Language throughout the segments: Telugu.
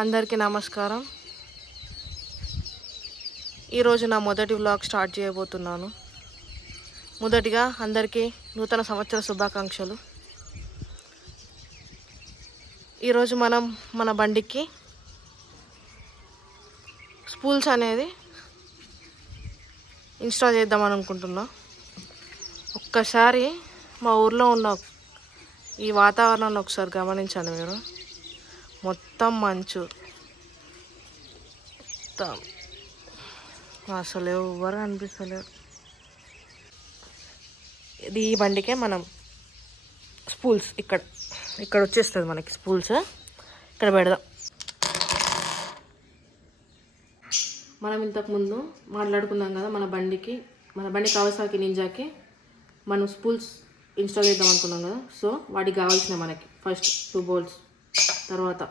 అందరికీ నమస్కారం. ఈరోజు నా మొదటి వ్లాగ్ స్టార్ట్ చేయబోతున్నాను. మొదటిగా అందరికీ నూతన సంవత్సర శుభాకాంక్షలు. ఈరోజు మనం మన బండికి స్పూల్స్ అనేది ఇన్స్టాల్ చేద్దాం అనుకుంటున్నాం. ఒక్కసారి మా ఊర్లో ఉన్న ఈ వాతావరణాన్ని ఒకసారి గమనించండి మీరు. మొత్తం మంచు, అసలు ఎవరు అనిపిస్తలేరు. ఇది ఈ బండికే మనం స్పూల్స్ ఇక్కడ వచ్చేస్తుంది. మనకి స్పూల్స్ ఇక్కడ పెడదాం. మనం ఇంతకుముందు మాట్లాడుకున్నాం కదా, మన బండి కవాసాకి నింజాకి మనం స్పూల్స్ ఇన్స్టాల్ చేద్దాం అనుకున్నాం కదా. సో వాటికి కావాల్సిన మనకి ఫస్ట్ 2 బోల్ట్స్, తర్వాత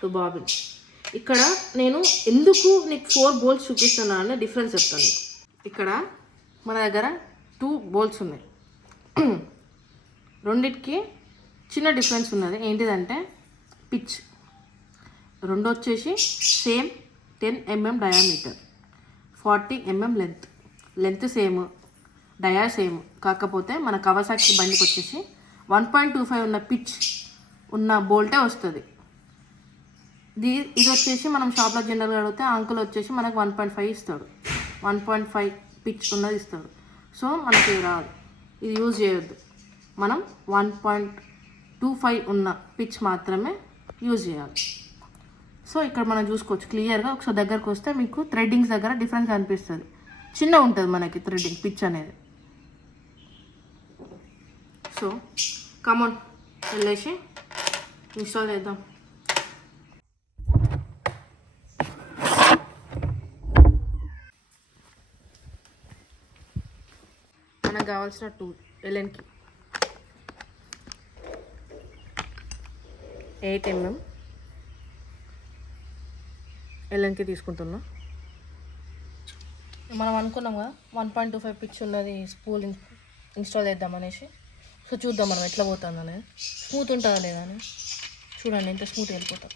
2 బాబిన్స్. ఇక్కడ నేను ఎందుకు నీకు 4 బోల్ట్స్ చూపిస్తున్నా అనే డిఫరెన్స్ చెప్తాను నీకు. ఇక్కడ మన దగ్గర 2 బోల్ట్స్ ఉన్నాయి. రెండిటికి చిన్న డిఫరెన్స్ ఉన్నది. ఏంటిదంటే పిచ్. రెండు వచ్చేసి same 10 mm diameter, 40 mm length same, dia same. కాకపోతే మన కవాసాకి బండికి వచ్చేసి 1.25 ఉన్న పిచ్ ఉన్న బోల్టే వస్తుంది. ఇది వచ్చేసి మనం షాప్లో జనరల్గా అడిగితే అంకుల్ వచ్చేసి మనకు 1.5 ఇస్తాడు. 1.5 పిచ్ ఉన్నది ఇస్తాడు. సో మనకి రాదు, ఇది యూజ్ చేయొద్దు. మనం 1.25 ఉన్న పిచ్ మాత్రమే యూజ్ చేయాలి. సో ఇక్కడ మనం చూసుకోవచ్చు క్లియర్గా. ఒకసారి దగ్గరకు వస్తే మీకు థ్రెడ్డింగ్స్ దగ్గర డిఫరెన్స్ అనిపిస్తుంది. చిన్న ఉంటుంది మనకి థ్రెడ్డింగ్ పిచ్ అనేది. సో కమాన్ వెళ్ళేసి ఇన్స్టాల్ చేద్దాం. మనకు కావాల్సిన టూల్ ఎల్ఎన్కి 8 mm ఎల్ఎన్కి తీసుకుంటున్నాం. మనం అనుకున్నాం కదా 1.25 పిచ్ ఉన్నది స్పూల్ ఇన్స్టాల్ చేద్దాం అనేసి. సో చూద్దాం మనం ఎట్లా పోతుంది అనేది, స్మూత్ ఉంటుందా లేదా అని. చూడండి ఎంత స్మూత్ వెళ్ళిపోతుంది.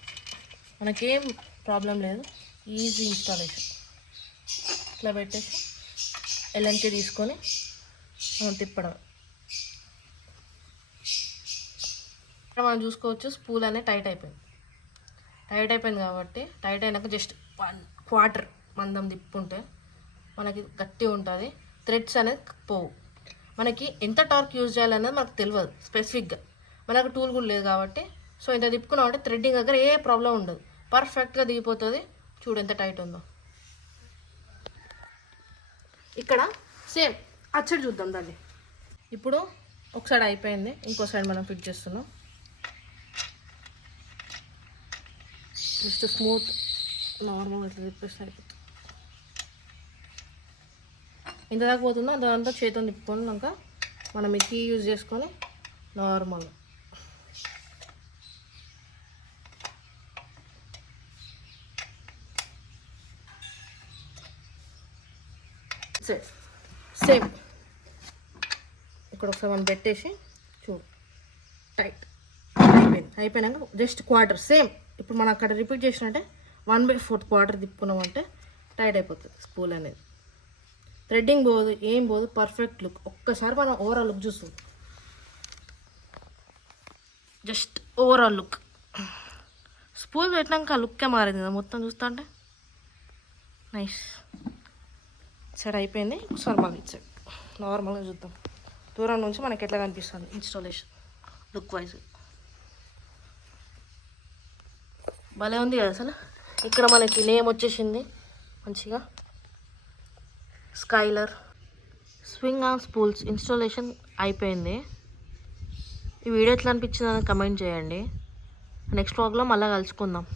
మనకేం ప్రాబ్లం లేదు, ఈజీ ఇన్స్టాలేషన్. ఇట్లా పెట్టేసి ఎల్ఎన్కి తీసుకొని మనం తిప్పడం. ఇక్కడ మనం చూసుకోవచ్చు స్పూల్ అనేది టైట్ అయిపోయింది కాబట్టి టైట్ అయినాక జస్ట్ 1/4 మందం తిప్పుంటే మనకి గట్టి ఉంటుంది. థ్రెడ్స్ అనేది పోవు. మనకి ఎంత టార్క్ యూజ్ చేయాలనేది మనకు తెలియదు స్పెసిఫిక్గా. మనకు టూల్ కూడా లేదు కాబట్టి సో ఇంత తిప్పుకున్నామంటే థ్రెడ్డింగ్ దగ్గర ఏ ప్రాబ్లం ఉండదు, పర్ఫెక్ట్గా దిగిపోతుంది. చూడు ఎంత టైట్ ఉందో. ఇక్కడ సేమ్ అచ్చడి చూద్దాం దాన్ని. ఇప్పుడు ఒక సైడ్ అయిపోయింది, ఇంకో సైడ్ మనం ఫిట్ చేస్తున్నాం. జస్ట్ స్మూత్ నార్మల్ ఇట్లా తిప్పేస్తే అయిపోతుంది. ఎంత దాకా పోతుందో అంతా చేతితో తిప్పుకున్నాక మనం ఈ కీ యూజ్ చేసుకొని నార్మల్ సేమ్ ఇక్కడ ఒకసారి మనం పెట్టేసి చూడు టైట్ అయిపోయినాక జస్ట్ 1/4 సేమ్. ఇప్పుడు మనం అక్కడ రిపీట్ చేసినట్టే 1/4 1/4 తిప్పుకున్నామంటే టైట్ అయిపోతుంది స్పూల్ అనేది. థ్రెడ్డింగ్ పోదు, ఏం పోదు, పర్ఫెక్ట్ లుక్. ఒక్కసారి మనం ఓవరాల్ లుక్ చూస్తాం. Just overall look. స్పూల్ పెట్టినాక లుక్కే మారింది కదా మొత్తం చూస్తా అంటే. నైస్. సైడ్ అయిపోయింది. ఒకసారి మళ్ళీ ఇచ్చాడు నార్మల్గా చూద్దాం. దూరం నుంచి మనకి ఎట్లా కనిపిస్తుంది ఇన్స్టాలేషన్ లుక్ వైజ్. భలే ఉంది కదా అసలు. ఇక్కడ మనకి నేమ్ వచ్చేసింది మంచిగా, Skyler. Swing on spools installation అయిపోయింది. ఈ వీడియో ఎట్లా అనిపించిందని కమెంట్ చేయండి. నెక్స్ట్ వ్లాగ్లో మళ్ళీ కలుసుకుందాం.